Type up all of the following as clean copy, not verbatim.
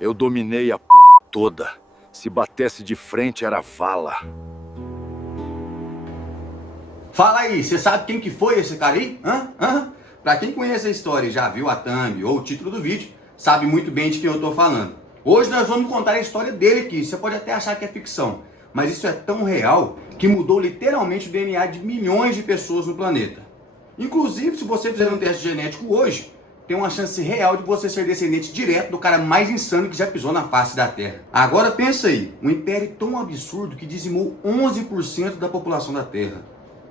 Eu dominei a porra toda. Se batesse de frente era vala. Fala aí, você sabe quem que foi esse cara aí? Pra quem conhece a história e já viu a thumb ou o título do vídeo, sabe muito bem de quem eu tô falando. Hoje nós vamos contar a história dele aqui. Você pode até achar que é ficção, mas isso é tão real que mudou literalmente o DNA de milhões de pessoas no planeta. Inclusive, se você fizer um teste genético hoje, tem uma chance real de você ser descendente direto do cara mais insano que já pisou na face da Terra. Agora pensa aí, um império tão absurdo que dizimou 11% da população da Terra.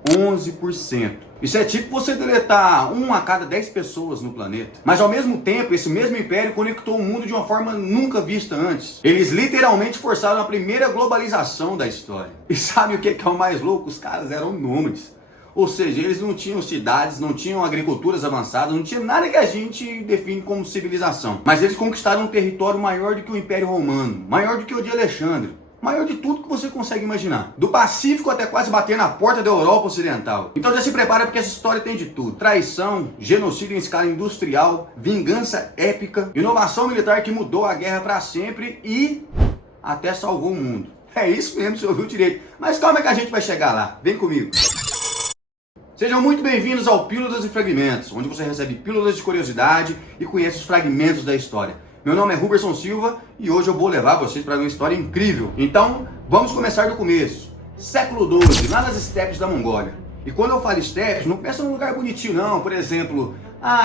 11%. Isso é tipo você deletar 1 a cada 10 pessoas no planeta. Mas ao mesmo tempo, esse mesmo império conectou o mundo de uma forma nunca vista antes. Eles literalmente forçaram a primeira globalização da história. E sabe o que é o mais louco? Os caras eram nômades. Ou seja, eles não tinham cidades, não tinham agriculturas avançadas, não tinha nada que a gente define como civilização. Mas eles conquistaram um território maior do que o Império Romano, maior do que o de Alexandre, maior de tudo que você consegue imaginar. Do Pacífico até quase bater na porta da Europa Ocidental. Então já se prepara porque essa história tem de tudo. Traição, genocídio em escala industrial, vingança épica, inovação militar que mudou a guerra para sempre e até salvou o mundo. É isso mesmo, você ouviu direito. Mas calma que a gente vai chegar lá. Vem comigo. Sejam muito bem-vindos ao Pílulas e Fragmentos, onde você recebe pílulas de curiosidade e conhece os fragmentos da história. Meu nome é Huberson Silva e hoje eu vou levar vocês para uma história incrível. Então, vamos começar do começo. Século XII, lá nas estepes da Mongólia. E quando eu falo estepes, não pensa num lugar bonitinho não, por exemplo,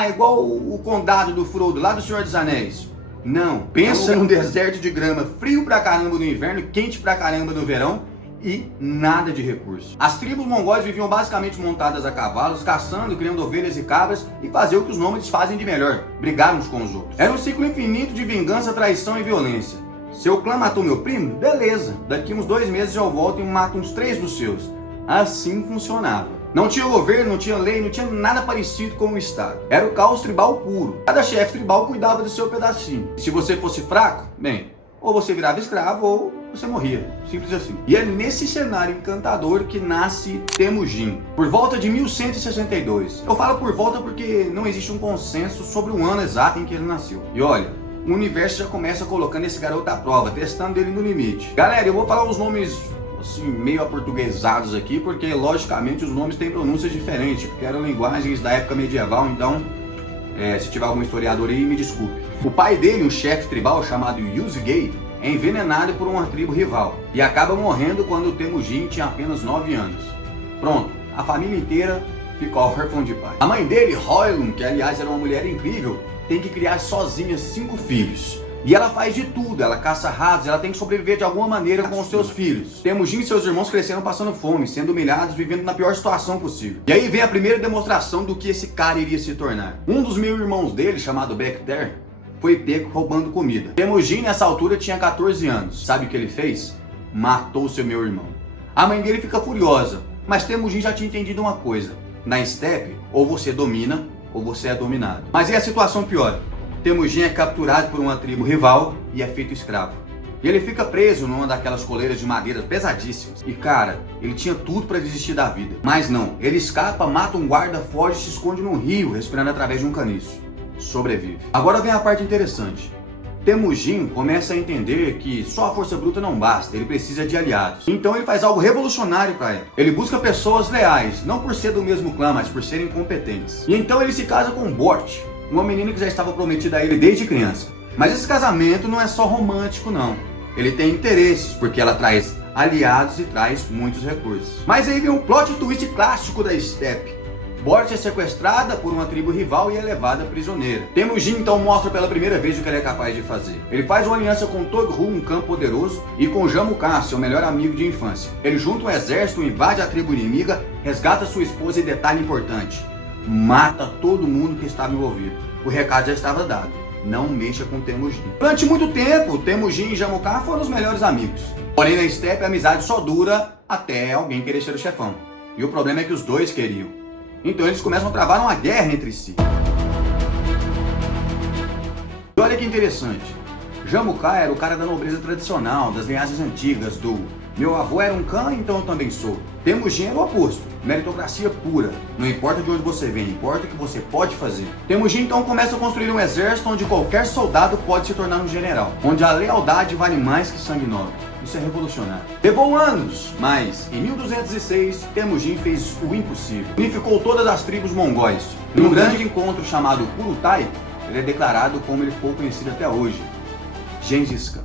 igual o condado do Frodo, lá do Senhor dos Anéis. Não, pensa num deserto de grama, frio pra caramba no inverno, quente pra caramba no verão, e nada de recurso. As tribos mongóis viviam basicamente montadas a cavalos, caçando, criando ovelhas e cabras e fazer o que os nômades fazem de melhor, brigar uns com os outros. Era um ciclo infinito de vingança, traição e violência. Seu clã matou meu primo? Beleza, daqui uns 2 meses eu volto e mato uns 3 dos seus. Assim funcionava. Não tinha governo, não tinha lei, não tinha nada parecido com o Estado. Era o caos tribal puro. Cada chefe tribal cuidava do seu pedacinho. E se você fosse fraco, bem, ou você virava escravo ou você morria, simples assim. E é nesse cenário encantador que nasce Temujin, por volta de 1162. Eu falo por volta porque não existe um consenso sobre o ano exato em que ele nasceu. E olha, o universo já começa colocando esse garoto à prova, testando ele no limite. Galera, eu vou falar os nomes assim, meio aportuguesados aqui, porque logicamente os nomes têm pronúncias diferentes, porque eram linguagens da época medieval, então se tiver algum historiador aí, me desculpe. O pai dele, um chefe tribal chamado Yuzugei, é envenenado por uma tribo rival e acaba morrendo quando o Temujin tinha apenas 9 anos. Pronto, a família inteira ficou órfã de pai. A mãe dele, Hoylun, que aliás era uma mulher incrível, tem que criar sozinha 5 filhos. E ela faz de tudo, ela caça ratos, ela tem que sobreviver de alguma maneira com os seus filhos. Temujin e seus irmãos cresceram passando fome, sendo humilhados, vivendo na pior situação possível. E aí vem a primeira demonstração do que esse cara iria se tornar. Um dos meio-irmãos dele, chamado Bekter, foi pego roubando comida. Temujin nessa altura tinha 14 anos. Sabe o que ele fez? Matou seu meu-irmão. A mãe dele fica furiosa, mas Temujin já tinha entendido uma coisa. Na estepe, ou você domina, ou você é dominado. Mas aí a situação piora. Temujin é capturado por uma tribo rival e é feito escravo. E ele fica preso numa daquelas coleiras de madeira pesadíssimas. E cara, ele tinha tudo para desistir da vida. Mas não, ele escapa, mata um guarda, foge e se esconde num rio, respirando através de um caniço. Sobrevive. Agora vem a parte interessante. Temujin começa a entender que só a força bruta não basta, ele precisa de aliados. Então ele faz algo revolucionário para ele. Ele busca pessoas leais, não por ser do mesmo clã, mas por serem competentes. E então ele se casa com Bort, uma menina que já estava prometida a ele desde criança. Mas esse casamento não é só romântico não. Ele tem interesses, porque ela traz aliados e traz muitos recursos. Mas aí vem um plot twist clássico da estepe. Bort é sequestrada por uma tribo rival e é levada prisioneira. Temujin então mostra pela primeira vez o que ele é capaz de fazer. Ele faz uma aliança com Toghu, um clã poderoso, e com Jamukha, seu melhor amigo de infância. Ele junta um exército, invade a tribo inimiga, resgata sua esposa e, detalhe importante, mata todo mundo que estava envolvido. O recado já estava dado. Não mexa com Temujin. Durante muito tempo, Temujin e Jamukha foram os melhores amigos. Porém, na estepe, a amizade só dura até alguém querer ser o chefão. E o problema é que os dois queriam. Então eles começam a travar uma guerra entre si. E olha que interessante. Jamukha era o cara da nobreza tradicional, das linhagens antigas, do meu avô era um Khan, então eu também sou. Temujin era o oposto. meritocracia pura. Não importa de onde você vem, importa o que você pode fazer. Temujin então começa a construir um exército onde qualquer soldado pode se tornar um general, onde a lealdade vale mais que sangue nobre. Isso é revolucionário. Levou anos, mas em 1206 Temujin fez o impossível. Unificou todas as tribos mongóis. Num grande encontro chamado Kurutai, ele é declarado como ele ficou conhecido até hoje, Gengis Khan.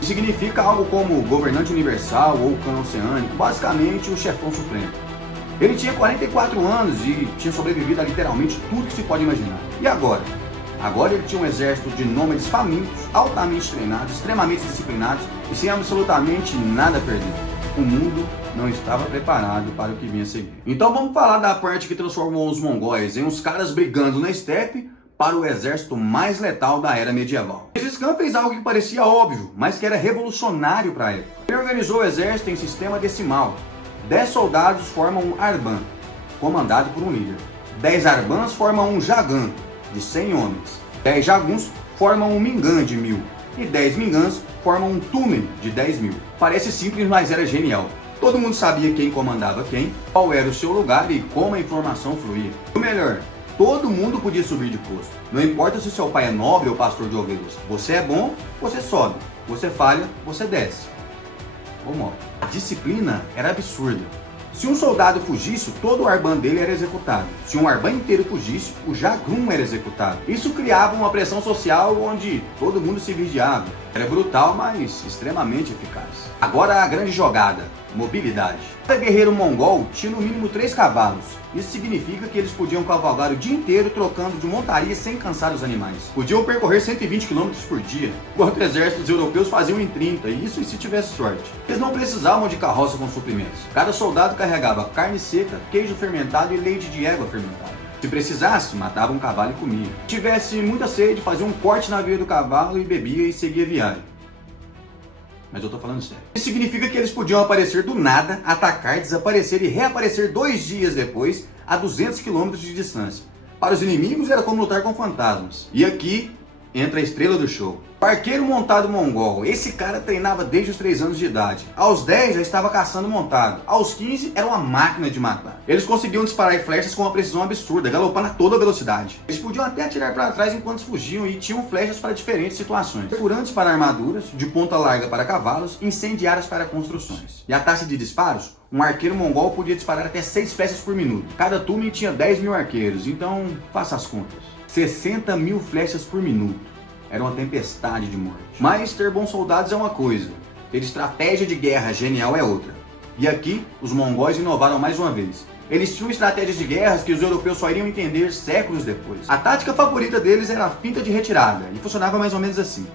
Significa algo como governante universal ou Khan oceânico, basicamente o chefão supremo. Ele tinha 44 anos e tinha sobrevivido a literalmente tudo que se pode imaginar. E agora? Agora ele tinha um exército de nômades famintos, altamente treinados, extremamente disciplinados e sem absolutamente nada a perder. O mundo não estava preparado para o que vinha a seguir. Então vamos falar da parte que transformou os mongóis em uns caras brigando na estepe para o exército mais letal da era medieval. Gengis Khan fez algo que parecia óbvio, mas que era revolucionário para a época. Ele organizou o exército em sistema decimal. 10 soldados formam um Arban, comandado por um líder. 10 Arbans formam um Jagan, de 100 homens. 10 Jaguns formam um Mingan de 1000. E 10 Mingans formam um Tumen de 10.000. Parece simples, mas era genial. Todo mundo sabia quem comandava quem, qual era o seu lugar e como a informação fluía. O melhor, todo mundo podia subir de posto. Não importa se seu pai é nobre ou pastor de ovelhas. Você é bom, você sobe. Você falha, você desce. Ou morre. A disciplina era absurda. Se um soldado fugisse, todo o Arban dele era executado. Se um Arban inteiro fugisse, o Jagun era executado. Isso criava uma pressão social onde todo mundo se vigiava. Era brutal, mas extremamente eficaz. Agora a grande jogada, mobilidade. Cada guerreiro mongol tinha no mínimo 3 cavalos. Isso significa que eles podiam cavalgar o dia inteiro trocando de montaria sem cansar os animais. Podiam percorrer 120 km por dia, enquanto exércitos europeus faziam em 30, e isso se tivesse sorte. Eles não precisavam de carroça com suprimentos. Cada soldado carregava carne seca, queijo fermentado e leite de égua fermentada. Se precisasse, matava um cavalo e comia. Se tivesse muita sede, fazia um corte na veia do cavalo e bebia e seguia viagem. Mas eu tô falando sério. Isso significa que eles podiam aparecer do nada, atacar, desaparecer e reaparecer 2 dias depois, a 200 km de distância. Para os inimigos era como lutar com fantasmas. E aqui entra a estrela do show. O arqueiro montado mongol. Esse cara treinava desde os 3 anos de idade. Aos 10 já estava caçando montado. Aos 15 era uma máquina de matar. Eles conseguiam disparar flechas com uma precisão absurda, galopando a toda velocidade. Eles podiam até atirar para trás enquanto fugiam e tinham flechas para diferentes situações. Perfurantes para armaduras, de ponta larga para cavalos, incendiárias para construções. E a taxa de disparos? Um arqueiro mongol podia disparar até 6 flechas por minuto. Cada turma tinha 10.000 arqueiros, então faça as contas. 60.000 flechas por minuto. Era uma tempestade de morte. Mas ter bons soldados é uma coisa, ter estratégia de guerra genial é outra. E aqui, os mongóis inovaram mais uma vez. Eles tinham estratégias de guerras que os europeus só iriam entender séculos depois. A tática favorita deles era a finta de retirada, e funcionava mais ou menos assim.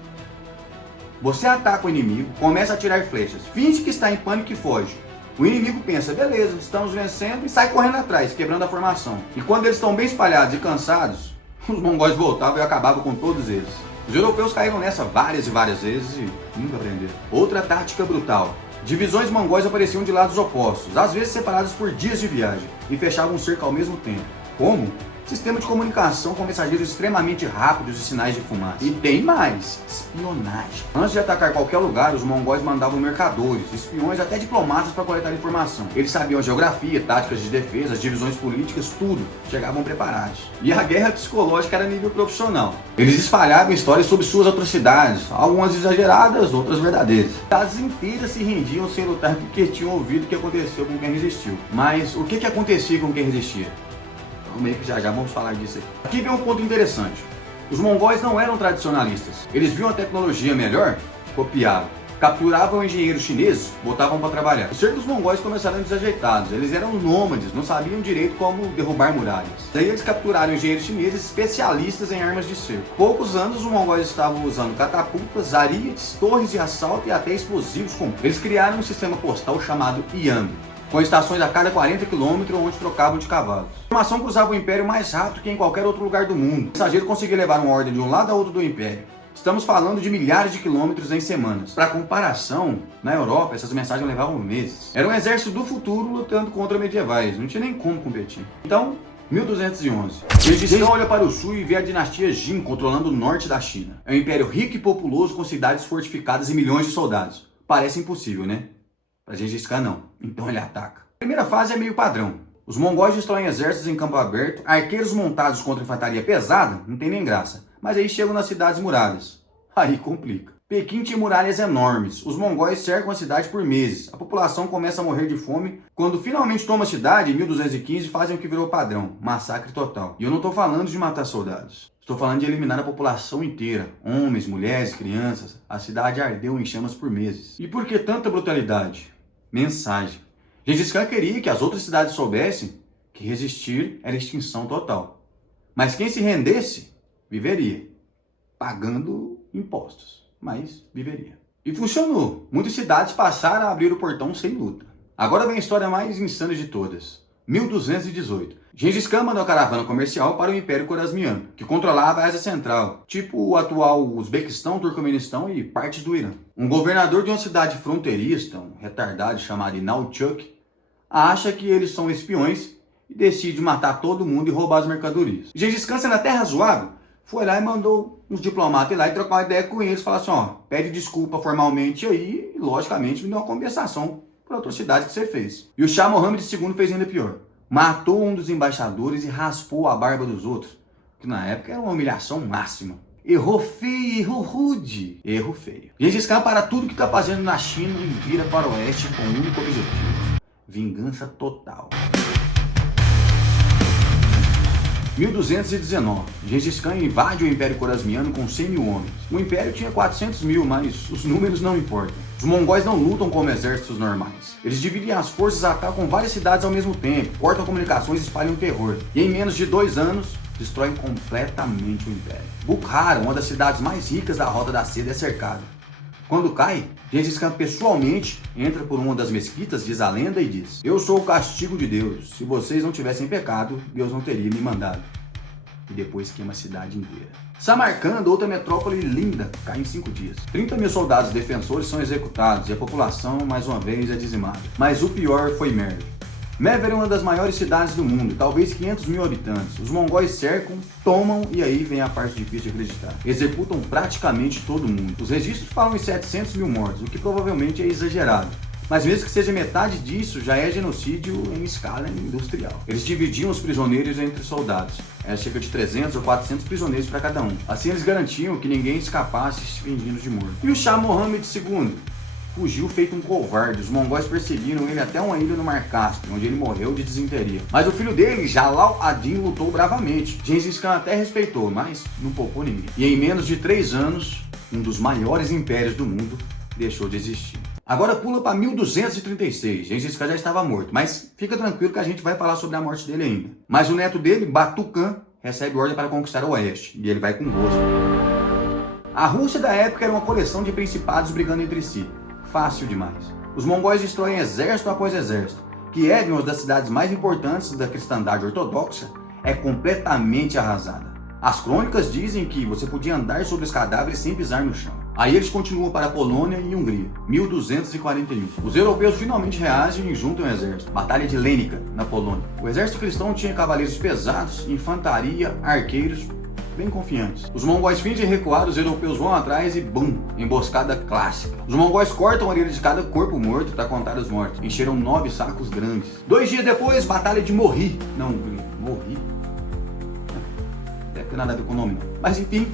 Você ataca o inimigo, começa a atirar flechas, finge que está em pânico e foge. O inimigo pensa, beleza, estamos vencendo, e sai correndo atrás, quebrando a formação. E quando eles estão bem espalhados e cansados, os mongóis voltavam e acabavam com todos eles. Os europeus caíram nessa várias e várias vezes e nunca aprenderam. Outra tática brutal. Divisões mongóis apareciam de lados opostos, às vezes separadas por dias de viagem, e fechavam um cerco ao mesmo tempo. Como? Sistema de comunicação com mensageiros extremamente rápidos e sinais de fumaça. E tem mais, espionagem. Antes de atacar qualquer lugar, os mongóis mandavam mercadores, espiões, até diplomatas para coletar informação. Eles sabiam geografia, táticas de defesa, as divisões políticas, tudo. Chegavam preparados. E a guerra psicológica era a nível profissional. Eles espalhavam histórias sobre suas atrocidades, algumas exageradas, outras verdadeiras. Cidades inteiras se rendiam sem lutar porque tinham ouvido o que aconteceu com quem resistiu. Mas o que acontecia com quem resistia? Meio que já vamos falar disso aqui. Aqui vem um ponto interessante. Os mongóis não eram tradicionalistas. Eles viam a tecnologia melhor, copiavam. Capturavam engenheiros chineses, botavam para trabalhar. Os cercos mongóis começaram desajeitados. Eles eram nômades, não sabiam direito como derrubar muralhas. Daí eles capturaram engenheiros chineses especialistas em armas de cerco. Poucos anos os mongóis estavam usando catapultas, arietes, torres de assalto e até explosivos com. Eles criaram um sistema postal chamado Yambi, com estações a cada 40 km onde trocavam de cavalos. A informação cruzava o Império mais rápido que em qualquer outro lugar do mundo. O mensageiro conseguia levar uma ordem de um lado a outro do Império. Estamos falando de milhares de quilômetros em semanas. Para comparação, na Europa essas mensagens levavam meses. Era um exército do futuro lutando contra medievais, não tinha nem como competir. Então, 1211. Gengis Khan olha para o sul e vê a dinastia Jin controlando o norte da China. É um império rico e populoso com cidades fortificadas e milhões de soldados. Parece impossível, né? Pra Gengis Khan não, então ele ataca. A primeira fase é meio padrão. Os mongóis destroem exércitos em campo aberto, arqueiros montados contra infantaria pesada, não tem nem graça. Mas aí chegam nas cidades muradas. Aí complica. Pequim tinha muralhas enormes. Os mongóis cercam a cidade por meses. A população começa a morrer de fome. Quando finalmente toma a cidade, em 1215, fazem o que virou padrão. Massacre total. E eu não estou falando de matar soldados. Estou falando de eliminar a população inteira. Homens, mulheres, crianças. A cidade ardeu em chamas por meses. E por que tanta brutalidade? Mensagem. Gengis Khan queria que as outras cidades soubessem que resistir era extinção total. Mas quem se rendesse, viveria. Pagando impostos. Mas viveria. E funcionou. Muitas cidades passaram a abrir o portão sem luta. Agora vem a história mais insana de todas. 1218. Gengis Khan mandou a caravana comercial para o Império Khwarezmiano, que controlava a Ásia Central, tipo o atual Uzbequistão, Turcomenistão e partes do Irã. Um governador de uma cidade fronteiriça, um retardado chamado Inalchuq, acha que eles são espiões e decide matar todo mundo e roubar as mercadorias. Gengis Khan, sendo até razoável, foi lá e mandou uns diplomatas ir lá e trocar uma ideia com eles. Falar assim, ó, pede desculpa formalmente aí e, logicamente, me dê uma compensação por atrocidade que você fez. E o Shah Mohammed II fez ainda pior. Matou um dos embaixadores e raspou a barba dos outros. Que na época era uma humilhação máxima. Errou feio, errou rude. Erro feio. Gengis Khan para tudo que está fazendo na China e vira para o oeste com um único objetivo. Vingança total. 1219. Gengis Khan invade o Império Khwarezmiano com 100 mil homens. O Império tinha 400 mil, mas os números não importam. Os mongóis não lutam como exércitos normais. Eles dividem as forças, atacam várias cidades ao mesmo tempo, cortam comunicações e espalham terror. E em menos de 2 anos, destroem completamente o Império. Bukhara, uma das cidades mais ricas da Rota da Seda, é cercada. Quando cai, Gengis Khan pessoalmente entra por uma das mesquitas, diz a lenda, e diz: eu sou o castigo de Deus. Se vocês não tivessem pecado, Deus não teria me mandado. E depois queima a cidade inteira. Samarcanda, outra metrópole linda, cai em 5 dias. 30 mil soldados defensores são executados e a população, mais uma vez, é dizimada. Mas o pior foi Merv. Merv é uma das maiores cidades do mundo, talvez 500 mil habitantes. Os mongóis cercam, tomam e aí vem a parte difícil de acreditar. Executam praticamente todo mundo. Os registros falam em 700 mil mortos, o que provavelmente é exagerado. Mas mesmo que seja metade disso, já é genocídio em escala industrial. Eles dividiam os prisioneiros entre soldados. Era cerca de 300 ou 400 prisioneiros para cada um. Assim eles garantiam que ninguém escapasse se fingindo de morto. E o Shah Mohammed II? Fugiu feito um covarde. Os mongóis perseguiram ele até uma ilha no Mar Cáspio, onde ele morreu de disenteria. Mas o filho dele, Jalal ad-Din, lutou bravamente. Gengis Khan até respeitou, mas não poupou ninguém. E em menos de 3 anos, um dos maiores impérios do mundo deixou de existir. Agora pula para 1236. Gengis Khan já estava morto, mas fica tranquilo que a gente vai falar sobre a morte dele ainda. Mas o neto dele, Batu Khan, recebe ordem para conquistar o oeste, e ele vai com gosto. A Rússia da época era uma coleção de principados brigando entre si. Fácil demais. Os mongóis destroem exército após exército. Kiev, uma das cidades mais importantes da cristandade ortodoxa, é completamente arrasada. As crônicas dizem que você podia andar sobre os cadáveres sem pisar no chão. Aí eles continuam para a Polônia e Hungria, 1241. Os europeus finalmente reagem e juntam o exército. Batalha de Lênica, na Polônia. O exército cristão tinha cavaleiros pesados, infantaria, arqueiros, bem confiantes. Os mongóis fingem recuar, os europeus vão atrás e bum, emboscada clássica. Os mongóis cortam a orelha de cada corpo morto para contar os mortos. Encheram 9 sacos grandes. 2 dias depois, batalha de Morri, na Hungria. Morri? Deve ter nada a ver com o nome, não. Mas enfim,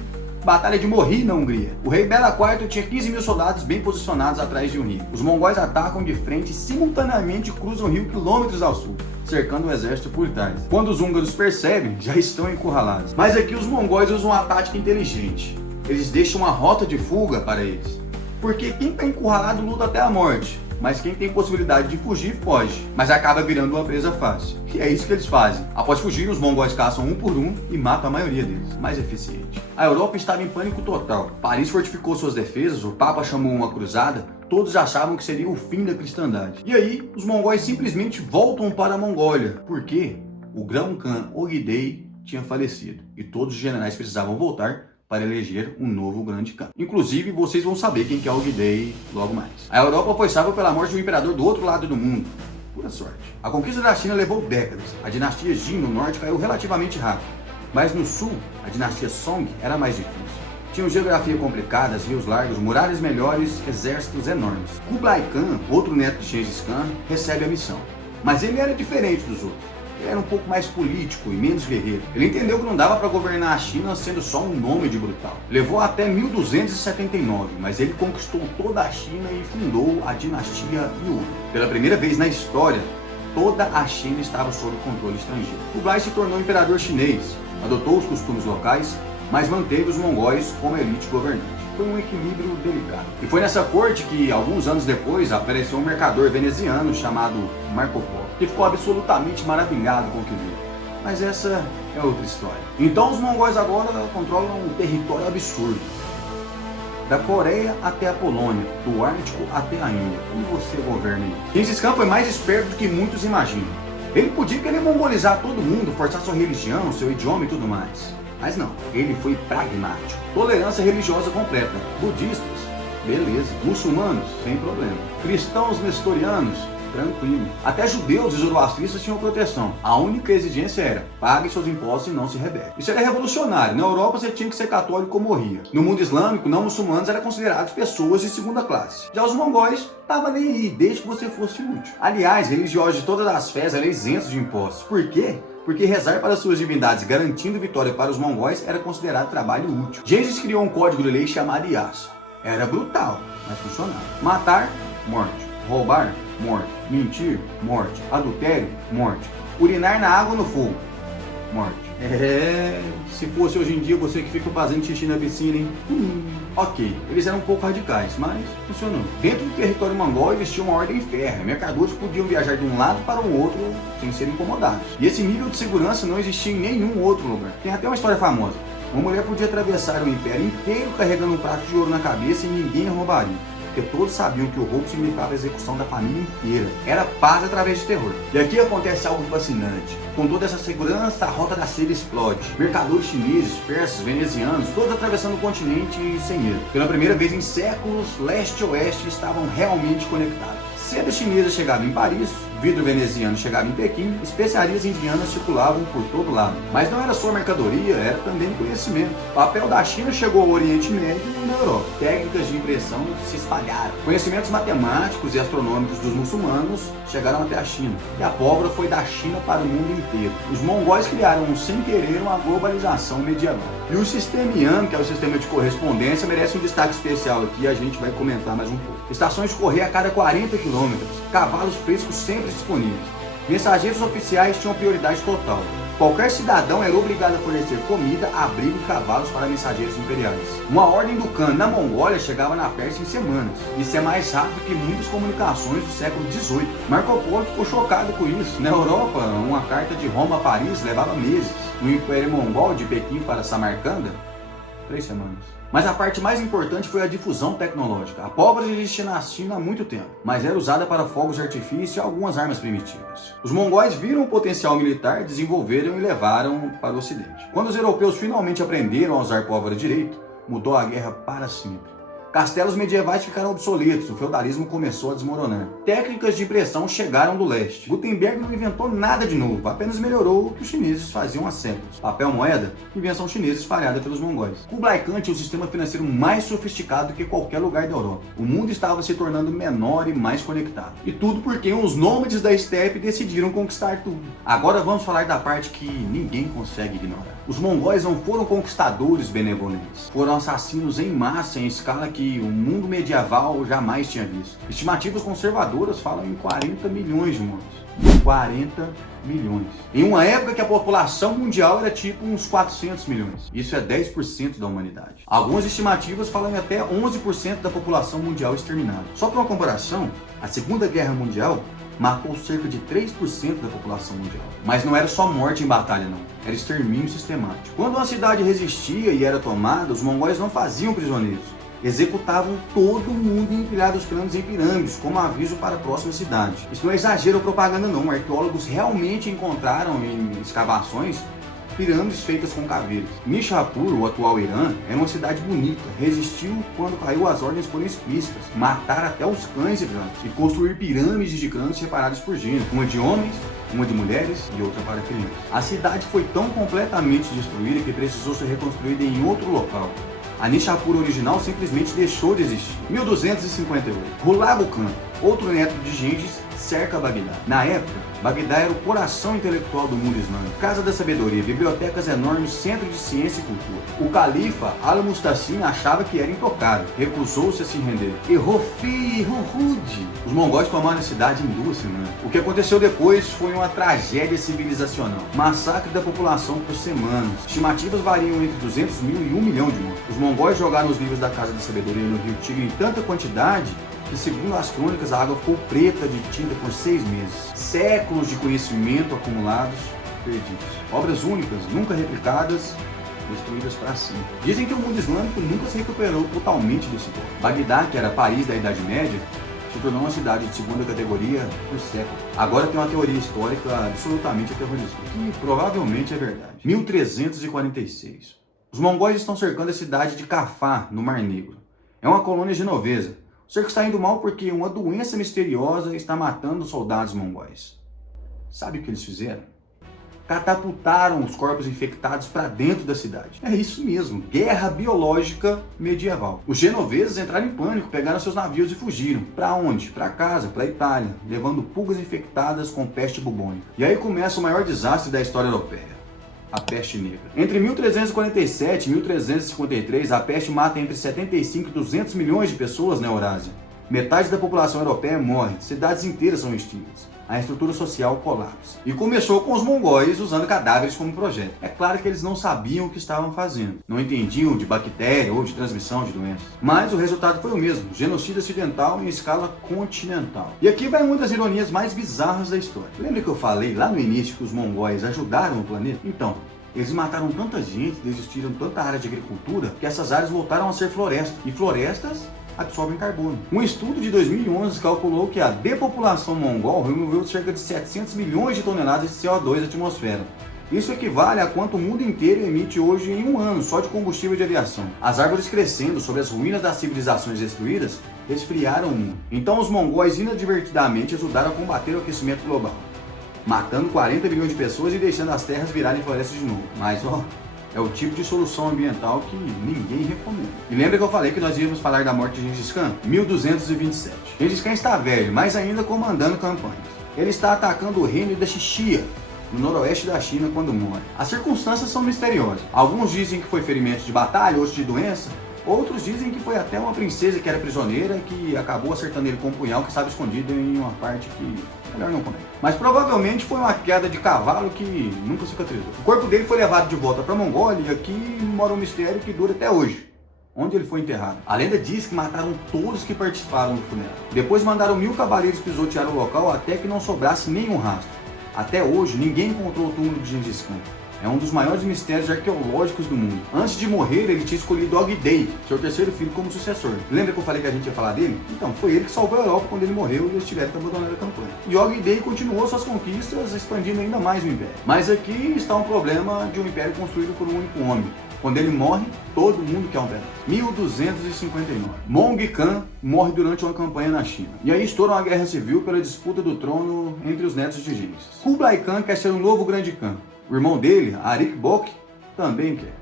batalha de Morri na Hungria. O rei Bela IV tinha 15 mil soldados bem posicionados atrás de um rio. Os mongóis atacam de frente e simultaneamente cruzam o rio quilômetros ao sul, cercando o exército por trás. Quando os húngaros percebem, já estão encurralados. Mas aqui os mongóis usam uma tática inteligente. Eles deixam uma rota de fuga para eles. Porque quem está encurralado luta até a morte. Mas quem tem possibilidade de fugir, foge. Mas acaba virando uma presa fácil. E é isso que eles fazem. Após fugir, os mongóis caçam um por um e matam a maioria deles. Mais eficiente. A Europa estava em pânico total. Paris fortificou suas defesas, o Papa chamou uma cruzada. Todos achavam que seria o fim da cristandade. E aí, os mongóis simplesmente voltam para a Mongólia. Por quê? O Grão-Khan Ogedei tinha falecido. E todos os generais precisavam voltar para eleger um novo grande Khan. Inclusive, vocês vão saber quem que é o Ogedei logo mais. A Europa foi salva pela morte do imperador do outro lado do mundo. Pura sorte. A conquista da China levou décadas. A dinastia Jin no norte caiu relativamente rápido. Mas no sul, a dinastia Song era mais difícil. Tinham geografia complicada, rios largos, muralhas melhores, exércitos enormes. Kublai Khan, outro neto de Gengis Khan, recebe a missão. Mas ele era diferente dos outros. Ele era um pouco mais político e menos guerreiro. Ele entendeu que não dava para governar a China sendo só um nome de brutal. Levou até 1279, mas ele conquistou toda a China e fundou a dinastia Yuan. Pela primeira vez na história, toda a China estava sob controle estrangeiro. Kublai se tornou imperador chinês, adotou os costumes locais, mas manteve os mongóis como elite governante. Foi um equilíbrio delicado. E foi nessa corte que, alguns anos depois, apareceu um mercador veneziano chamado Marco Polo, que ficou absolutamente maravilhado com o que viu. Mas essa é outra história. Então os mongóis agora controlam um território absurdo. Da Coreia até a Polônia, do Ártico até a Índia. Como você governa isso? Gengis Khan foi mais esperto do que muitos imaginam. Ele podia querer mongolizar todo mundo, forçar sua religião, seu idioma e tudo mais. Mas não, ele foi pragmático. Tolerância religiosa completa. Budistas, beleza. Muçulmanos, sem problema. Cristãos nestorianos, tranquilo. Até judeus e zoroastristas tinham proteção. A única exigência era, pague seus impostos e não se rebele. Isso era revolucionário. Na Europa você tinha que ser católico ou morria. No mundo islâmico, não muçulmanos eram considerados pessoas de segunda classe. Já os mongóis, tava nem aí, desde que você fosse útil. Aliás, religiosos de todas as fés eram isentos de impostos. Por quê? Porque rezar para suas divindades garantindo vitória para os mongóis era considerado trabalho útil. Gengis criou um código de lei chamado Yasa. Era brutal, mas funcionava. Matar, morte. Roubar, morte. Mentir, morte. Adultério, morte. Urinar na água ou no fogo, morte. Se fosse hoje em dia você que fica fazendo xixi na piscina, hein? Ok, eles eram um pouco radicais, mas funcionou. Dentro do território mongol eles tinham uma ordem férrea. Mercadores podiam viajar de um lado para o outro sem serem incomodados. E esse nível de segurança não existia em nenhum outro lugar. Tem até uma história famosa. Uma mulher podia atravessar o império inteiro carregando um prato de ouro na cabeça e ninguém roubaria. Porque todos sabiam que o roubo significava a execução da família inteira. Era paz através de terror. E aqui acontece algo fascinante. Com toda essa segurança, a rota da seda explode. Mercadores chineses, persas, venezianos, todos atravessando o continente sem medo. Pela primeira vez em séculos, leste e oeste estavam realmente conectados. Seda chinesa chegava em Paris, vidro veneziano chegava em Pequim, especiarias indianas circulavam por todo lado. Mas não era só mercadoria, era também conhecimento. O papel da China chegou ao Oriente Médio e na Europa. Técnicas de impressão se espalharam. Conhecimentos matemáticos e astronômicos dos muçulmanos chegaram até a China. E a pólvora foi da China para o mundo inteiro. Os mongóis criaram, sem querer, uma globalização medieval. E o sistema Yan, que é o sistema de correspondência, merece um destaque especial aqui e a gente vai comentar mais um pouco. Estações de correio a cada 40 quilômetros, cavalos frescos sempre disponíveis. Mensageiros oficiais tinham prioridade total. Qualquer cidadão era obrigado a fornecer comida, abrigo e cavalos para mensageiros imperiais. Uma ordem do Khan na Mongólia chegava na Pérsia em semanas. Isso é mais rápido que muitas comunicações do século XVIII. Marco Polo ficou chocado com isso. Na Europa, uma carta de Roma a Paris levava meses. No Império Mongol, de Pequim para Samarcanda, 3 semanas. Mas a parte mais importante foi a difusão tecnológica. A pólvora existia na China há muito tempo, mas era usada para fogos de artifício e algumas armas primitivas. Os mongóis viram o potencial militar, desenvolveram e levaram para o ocidente. Quando os europeus finalmente aprenderam a usar pólvora direito, mudou a guerra para sempre. Castelos medievais ficaram obsoletos, o feudalismo começou a desmoronar. Técnicas de impressão chegaram do leste. Gutenberg não inventou nada de novo, apenas melhorou o que os chineses faziam há séculos. Papel moeda, invenção chinesa espalhada pelos mongóis. Kublai Khan tinha o sistema financeiro mais sofisticado que qualquer lugar da Europa. O mundo estava se tornando menor e mais conectado. E tudo porque os nômades da estepe decidiram conquistar tudo. Agora vamos falar da parte que ninguém consegue ignorar. Os mongóis não foram conquistadores benevolentes, foram assassinos em massa em escala que o mundo medieval jamais tinha visto. Estimativas conservadoras falam em 40 milhões de mortos. 40 milhões. Em uma época que a população mundial era tipo uns 400 milhões. Isso é 10% da humanidade. Algumas estimativas falam em até 11% da população mundial exterminada. Só para uma comparação, a Segunda Guerra Mundial matou cerca de 3% da população mundial. Mas não era só morte em batalha não, era extermínio sistemático. Quando uma cidade resistia e era tomada, os mongóis não faziam prisioneiros. Executavam todo mundo e empilhavam os crânios em pirâmides, como aviso para a próxima cidade. Isso não é exagero ou propaganda não, arqueólogos realmente encontraram em escavações pirâmides feitas com caveiras. Nishapur, o atual Irã, era uma cidade bonita, resistiu quando caiu as ordens foram explícitas, matar até os cães e gatos, e construir pirâmides de crânios separados por gênero, uma de homens, uma de mulheres e outra para crianças. A cidade foi tão completamente destruída que precisou ser reconstruída em outro local. A Nishapur original simplesmente deixou de existir. 1258. Hulagu Khan, outro neto de Gengis, cerca Bagdá. Na época, Bagdá era o coração intelectual do mundo islâmico, casa da sabedoria, bibliotecas enormes, centro de ciência e cultura. O califa Al-Musta'sim achava que era intocável, recusou-se a se render. Errofi Hurud. Os mongóis tomaram a cidade em 2 semanas. O que aconteceu depois foi uma tragédia civilizacional. Massacre da população por semanas. Estimativas variam entre 200 mil e 1 milhão de mortos. Os mongóis jogaram os livros da Casa da Sabedoria no rio Tigre em tanta quantidade que, segundo as crônicas, a água ficou preta de tinta por 6 meses. Séculos de conhecimento acumulados, perdidos. Obras únicas, nunca replicadas, destruídas para sempre. Dizem que o mundo islâmico nunca se recuperou totalmente desse golpe. Bagdá, que era país da Idade Média, se tornou uma cidade de segunda categoria por século. Agora tem uma teoria histórica absolutamente aterrorizante, que provavelmente é verdade. 1346. Os mongóis estão cercando a cidade de Cafá, no Mar Negro. É uma colônia genovesa. O cerco está indo mal porque uma doença misteriosa está matando os soldados mongóis. Sabe o que eles fizeram? Catapultaram os corpos infectados para dentro da cidade. É isso mesmo, guerra biológica medieval. Os genoveses entraram em pânico, pegaram seus navios e fugiram. Para onde? Para casa, para a Itália, levando pulgas infectadas com peste bubônica. E aí começa o maior desastre da história europeia. A peste negra. Entre 1347 e 1353, a peste mata entre 75 e 200 milhões de pessoas na Eurásia. Metade da população europeia morre, cidades inteiras são extintas. A estrutura social colapsa. E começou com os mongóis usando cadáveres como projeto. É claro que eles não sabiam o que estavam fazendo. Não entendiam de bactéria ou de transmissão de doenças. Mas o resultado foi o mesmo. Genocídio acidental em escala continental. E aqui vai uma das ironias mais bizarras da história. Lembra que eu falei lá no início que os mongóis ajudaram o planeta? Então, eles mataram tanta gente, destruíram tanta área de agricultura, que essas áreas voltaram a ser florestas. E florestas absorvem carbono. Um estudo de 2011 calculou que a depopulação mongol removeu cerca de 700 milhões de toneladas de CO2 da atmosfera. Isso equivale a quanto o mundo inteiro emite hoje em um ano, só de combustível de aviação. As árvores crescendo sobre as ruínas das civilizações destruídas resfriaram o mundo. Então os mongóis inadvertidamente ajudaram a combater o aquecimento global, matando 40 milhões de pessoas e deixando as terras virarem florestas de novo. Mas é o tipo de solução ambiental que ninguém recomenda. E lembra que eu falei que nós íamos falar da morte de Gengis Khan? 1227. Gengis Khan está velho, mas ainda comandando campanhas. Ele está atacando o reino da Xixia, no noroeste da China, quando morre. As circunstâncias são misteriosas. Alguns dizem que foi ferimento de batalha, outros de doença. Outros dizem que foi até uma princesa que era prisioneira que acabou acertando ele com um punhal que estava escondido em uma parte que melhor não comentar. Mas provavelmente foi uma queda de cavalo que nunca cicatrizou. O corpo dele foi levado de volta para a Mongólia e aqui mora um mistério que dura até hoje. Onde ele foi enterrado? A lenda diz que mataram todos que participaram do funeral. Depois mandaram 1000 cavaleiros pisotear o local até que não sobrasse nenhum rastro. Até hoje ninguém encontrou o túmulo de Gengis Khan. É um dos maiores mistérios arqueológicos do mundo. Antes de morrer, ele tinha escolhido Ogdei, seu terceiro filho, como sucessor. Lembra que eu falei que a gente ia falar dele? Então, foi ele que salvou a Europa quando ele morreu e eles tiveram que abandonar a campanha. E Ogdei continuou suas conquistas, expandindo ainda mais o Império. Mas aqui está um problema de um Império construído por um único homem. Quando ele morre, todo mundo quer um pedaço. 1259. Mong Khan morre durante uma campanha na China. E aí estoura uma guerra civil pela disputa do trono entre os netos de Gengis. Kublai Khan quer ser um novo grande Khan. O irmão dele, Arik Bok, também quer.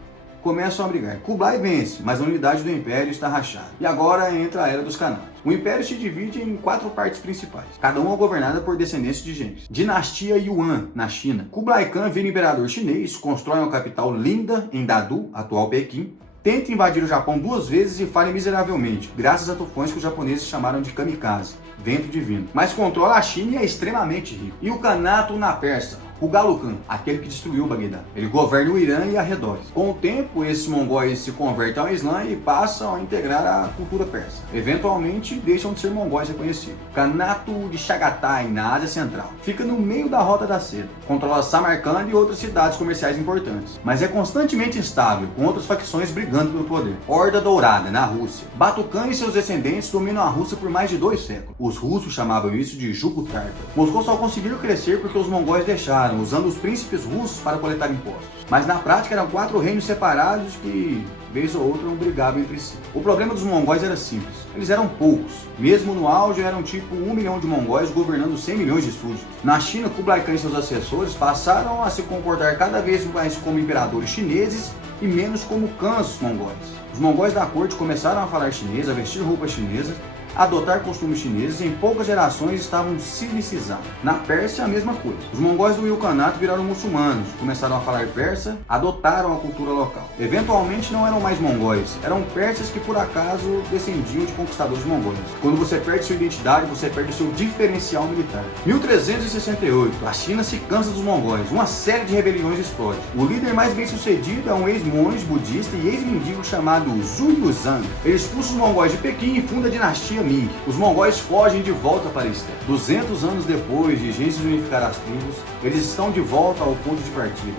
Começam a brigar. Kublai vence, mas a unidade do Império está rachada. E agora entra a Era dos Khanatos. O Império se divide em 4 partes principais, cada uma governada por descendentes de Gengis. Dinastia Yuan, na China. Kublai Khan vira imperador chinês, constrói uma capital linda em Dadu, atual Pequim, tenta invadir o Japão 2 vezes e falha miseravelmente, graças a tufões que os japoneses chamaram de kamikaze, vento divino. Mas controla a China e é extremamente rico. E o Khanato na Pérsia. Hulagu Khan, aquele que destruiu Bagdá. Ele governa o Irã e arredores. Com o tempo, esses mongóis se convertem ao Islã e passam a integrar a cultura persa. Eventualmente, deixam de ser mongóis reconhecidos. Khanato de Chagatai, na Ásia Central. Fica no meio da Rota da Seda. Controla Samarcanda e outras cidades comerciais importantes. Mas é constantemente instável, com outras facções brigando pelo poder. Horda Dourada, na Rússia. Batu Khan e seus descendentes dominam a Rússia por mais de 2 séculos. Os russos chamavam isso de Jugo Tártaro. Moscou só conseguiu crescer porque os mongóis deixaram, usando os príncipes russos para coletar impostos. Mas na prática eram 4 reinos separados que, vez ou outra, brigavam entre si. O problema dos mongóis era simples. Eles eram poucos. Mesmo no auge, eram tipo 1 milhão de mongóis governando 100 milhões de súditos. Na China, Kublai Khan e seus assessores passaram a se comportar cada vez mais como imperadores chineses e menos como cães mongóis. Os mongóis da corte começaram a falar chinês, a vestir roupas chinesas, adotar costumes chineses e em poucas gerações estavam silicizados. Na Pérsia, a mesma coisa. Os mongóis do Ilkhanato viraram muçulmanos, começaram a falar persa, adotaram a cultura local. Eventualmente não eram mais mongóis, eram persas que por acaso descendiam de conquistadores mongóis. Quando você perde sua identidade, você perde seu diferencial militar. 1368, a China se cansa dos mongóis, uma série de rebeliões explode. O líder mais bem sucedido é um ex-monge budista e ex-mendigo chamado Zhu Yuzhan. Ele expulsa os mongóis de Pequim e funda a dinastia Ming. Os mongóis fogem de volta para a estepe. 200 anos depois de Gengis unificar as tribos, eles estão de volta ao ponto de partida,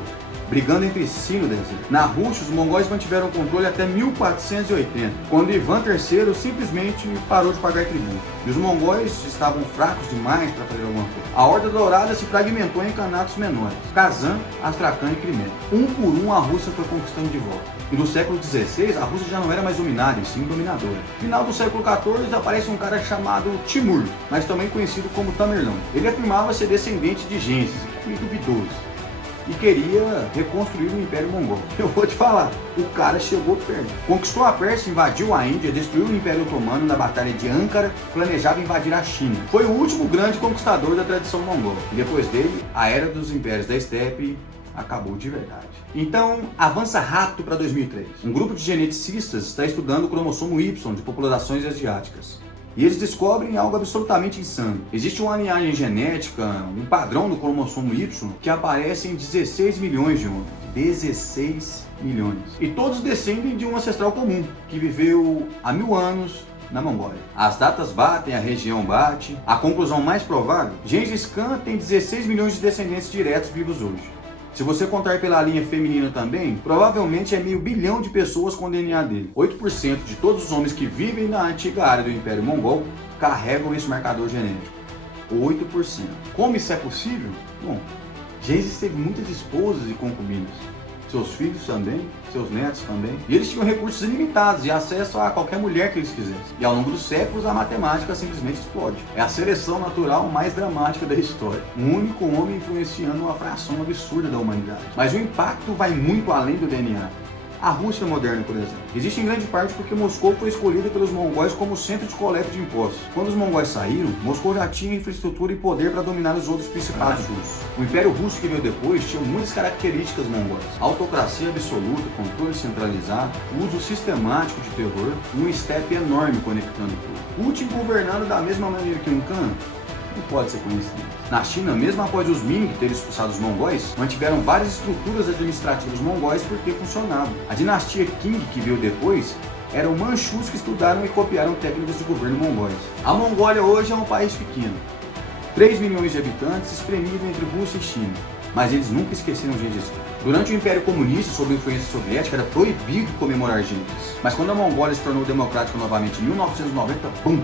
brigando entre si no deserto. Na Rússia, os mongóis mantiveram o controle até 1480, quando Ivan III simplesmente parou de pagar tributo. E os mongóis estavam fracos demais para fazer alguma coisa. A Horda Dourada se fragmentou em canatos menores, Kazan, Astracan e Crimeia. Um por um, a Rússia foi conquistando de volta. E no século XVI, a Rússia já não era mais dominada, e sim dominadora. No final do século XIV, aparece um cara chamado Timur, mas também conhecido como Tamerlão. Ele afirmava ser descendente de Gengis, meio duvidoso, e queria reconstruir o Império Mongol. Eu vou te falar, o cara chegou perto. Conquistou a Pérsia, invadiu a Índia, destruiu o Império Otomano na Batalha de Ankara, planejava invadir a China. Foi o último grande conquistador da tradição mongol. E depois dele, a Era dos Impérios da Estepe acabou de verdade. Então, avança rápido para 2003. Um grupo de geneticistas está estudando o cromossomo Y de populações asiáticas. E eles descobrem algo absolutamente insano. Existe uma linhagem genética, um padrão no cromossomo Y que aparece em 16 milhões de homens. 16 milhões. E todos descendem de um ancestral comum, que viveu há 1000 anos na Mongólia. As datas batem, a região bate. A conclusão mais provável, Gengis Khan tem 16 milhões de descendentes diretos vivos hoje. Se você contar pela linha feminina também, provavelmente é meio bilhão de pessoas com o DNA dele. 8% de todos os homens que vivem na antiga área do Império Mongol carregam esse marcador genético. 8%. Como isso é possível? Bom, Gengis teve muitas esposas e concubinas. Seus filhos também, seus netos também. E eles tinham recursos ilimitados e acesso a qualquer mulher que eles quisessem. E ao longo dos séculos, a matemática simplesmente explode. É a seleção natural mais dramática da história. Um único homem influenciando uma fração absurda da humanidade. Mas o impacto vai muito além do DNA. A Rússia moderna, por exemplo, existe em grande parte porque Moscou foi escolhida pelos mongóis como centro de coleta de impostos. Quando os mongóis saíram, Moscou já tinha infraestrutura e poder para dominar os outros principados russos. O Império Russo que veio depois tinha muitas características mongóis: autocracia absoluta, controle centralizado, uso sistemático de terror e um estepe enorme conectando tudo. Putin governando da mesma maneira que um Khan não pode ser conhecido. Na China, mesmo após os Ming terem expulsado os mongóis, mantiveram várias estruturas administrativas mongóis porque funcionavam. A dinastia Qing, que veio depois, eram manchus que estudaram e copiaram técnicas de governo mongóis. A Mongólia hoje é um país pequeno, 3 milhões de habitantes espremido entre Rússia e China, mas eles nunca esqueceram Gengis Khan. Durante o Império Comunista, sob influência soviética, era proibido comemorar Gengis. Mas quando a Mongólia se tornou democrática novamente em 1990, bum!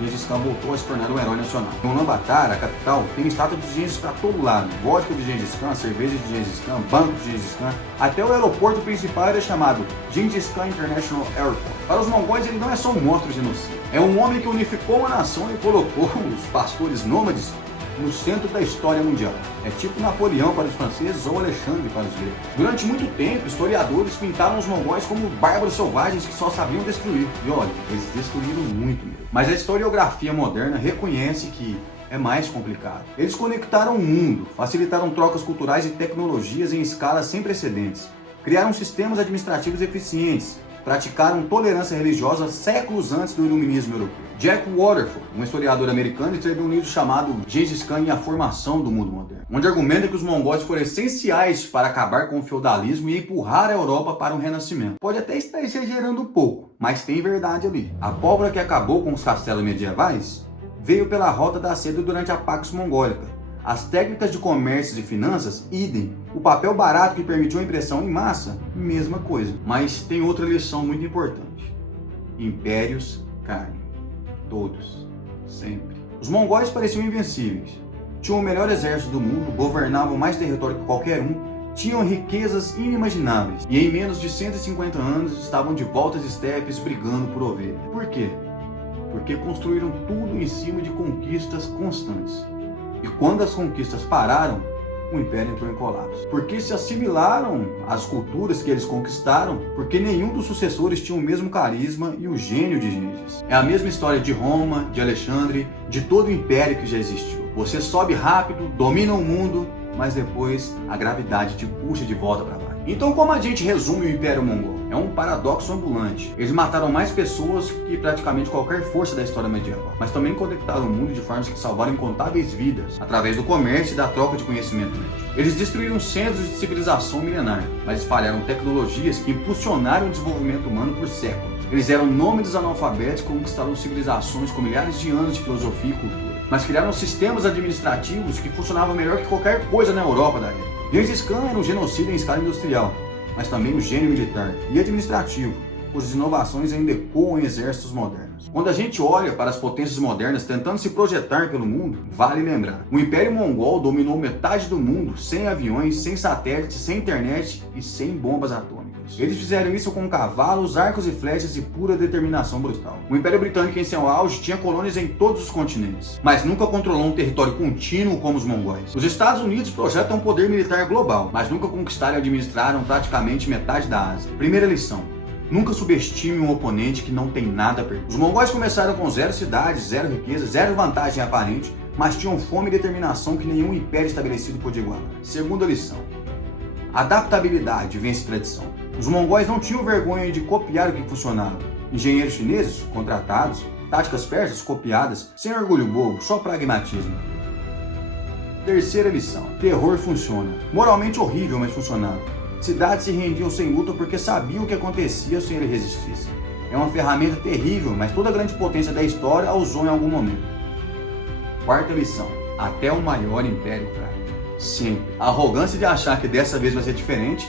Gengis Khan voltou a se tornar um herói nacional. Em Ulaanbaatar, a capital, tem estátua de Gengis para todo lado. Vodka de Gengis Khan, cerveja de Gengis Khan, banco de Gengis Khan. Até o aeroporto principal era chamado Gengis Khan International Airport. Para os mongóis, ele não é só um monstro genocida. É um homem que unificou uma nação e colocou os pastores nômades no centro da história mundial. É tipo Napoleão para os franceses ou Alexandre para os gregos. Durante muito tempo, historiadores pintaram os mongóis como bárbaros selvagens que só sabiam destruir. E olha, eles destruíram muito mesmo. Mas a historiografia moderna reconhece que é mais complicado. Eles conectaram o mundo, facilitaram trocas culturais e tecnologias em escalas sem precedentes, criaram sistemas administrativos eficientes, praticaram tolerância religiosa séculos antes do iluminismo europeu. Jack Waterford, um historiador americano, escreveu um livro chamado Gengis Khan e a Formação do Mundo Moderno, onde argumenta que os mongóis foram essenciais para acabar com o feudalismo e empurrar a Europa para um renascimento. Pode até estar exagerando um pouco, mas tem verdade ali. A pólvora que acabou com os castelos medievais veio pela Rota da Seda durante a Pax Mongólica. As técnicas de comércio e finanças, idem. O papel barato que permitiu a impressão em massa, mesma coisa. Mas tem outra lição muito importante. Impérios caem. Todos. Sempre. Os mongóis pareciam invencíveis. Tinham o melhor exército do mundo, governavam mais território que qualquer um, tinham riquezas inimagináveis. E em menos de 150 anos estavam de volta às estepes brigando por ovelha. Por quê? Porque construíram tudo em cima de conquistas constantes. E quando as conquistas pararam, o Império entrou em colapso. Porque se assimilaram às culturas que eles conquistaram, porque nenhum dos sucessores tinha o mesmo carisma e o gênio de Gengis. É a mesma história de Roma, de Alexandre, de todo o Império que já existiu. Você sobe rápido, domina o mundo, mas depois a gravidade te puxa de volta para baixo. Então, como a gente resume o Império Mongol? É um paradoxo ambulante. Eles mataram mais pessoas que praticamente qualquer força da história medieval, mas também conectaram o mundo de formas que salvaram incontáveis vidas, através do comércio e da troca de conhecimento médico. Eles destruíram centros de civilização milenar, mas espalharam tecnologias que impulsionaram o desenvolvimento humano por séculos. Eles eram nômades analfabetos que conquistaram civilizações com milhares de anos de filosofia e cultura, mas criaram sistemas administrativos que funcionavam melhor que qualquer coisa na Europa da época. Gengis Khan era um genocida em escala industrial, mas também um gênio militar e administrativo, cujas inovações ainda ecoam em exércitos modernos. Quando a gente olha para as potências modernas tentando se projetar pelo mundo, vale lembrar: o Império Mongol dominou metade do mundo sem aviões, sem satélites, sem internet e sem bombas atômicas. Eles fizeram isso com cavalos, arcos e flechas e pura determinação brutal. O Império Britânico em seu auge tinha colônias em todos os continentes, mas nunca controlou um território contínuo como os mongóis. Os Estados Unidos projetam um poder militar global, mas nunca conquistaram e administraram praticamente metade da Ásia. Primeira lição: nunca subestime um oponente que não tem nada a perder. Os mongóis começaram com 0 cidades, 0 riqueza, 0 vantagem aparente, mas tinham fome e determinação que nenhum império estabelecido podia igualar. Segunda lição: adaptabilidade vence tradição. Os mongóis não tinham vergonha de copiar o que funcionava. Engenheiros chineses, contratados, táticas persas, copiadas, sem orgulho bobo, só pragmatismo. Terceira lição: terror funciona. Moralmente horrível, mas funcionava. Cidades se rendiam sem luta porque sabiam o que acontecia se ele resistisse. É uma ferramenta terrível, mas toda a grande potência da história a usou em algum momento. Quarta lição: até o maior império cai. Sempre. A arrogância de achar que dessa vez vai ser diferente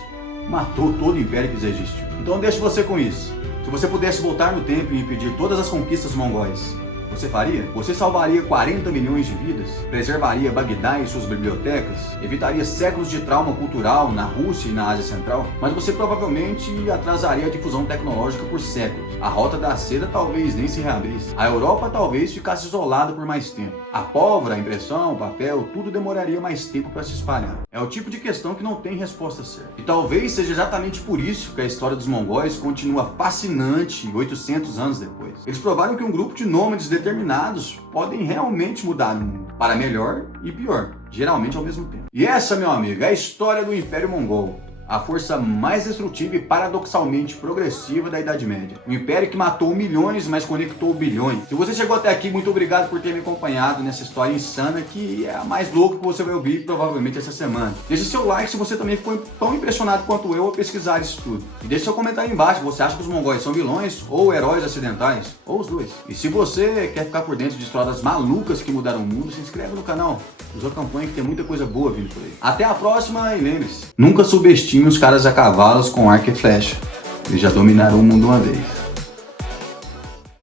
matou todo o império que já existiu. Então deixo você com isso. Se você pudesse voltar no tempo e impedir todas as conquistas mongóis, você faria? Você salvaria 40 milhões de vidas? Preservaria Bagdá e suas bibliotecas? Evitaria séculos de trauma cultural na Rússia e na Ásia Central? Mas você provavelmente atrasaria a difusão tecnológica por séculos. A Rota da Seda talvez nem se reabrisse. A Europa talvez ficasse isolada por mais tempo. A pólvora, a impressão, o papel, tudo demoraria mais tempo para se espalhar. É o tipo de questão que não tem resposta certa. E talvez seja exatamente por isso que a história dos mongóis continua fascinante 800 anos depois. Eles provaram que um grupo de nômades determinados podem realmente mudar o mundo, para melhor e pior, geralmente ao mesmo tempo. E essa, meu amigo, é a história do Império Mongol, a força mais destrutiva e paradoxalmente progressiva da Idade Média. Um império que matou milhões, mas conectou bilhões. Se você chegou até aqui, muito obrigado por ter me acompanhado nessa história insana, que é a mais louca que você vai ouvir provavelmente essa semana. Deixe seu like se você também ficou tão impressionado quanto eu ao pesquisar isso tudo. E deixe seu comentário aí embaixo: você acha que os mongóis são vilões ou heróis acidentais? Ou os dois? E se você quer ficar por dentro de histórias malucas que mudaram o mundo, se inscreve no canal. Usa a campanha que tem muita coisa boa vindo por aí. Até a próxima e lembre-se: nunca subestime os caras a cavalos com arco e flecha. Eles já dominaram o mundo uma vez.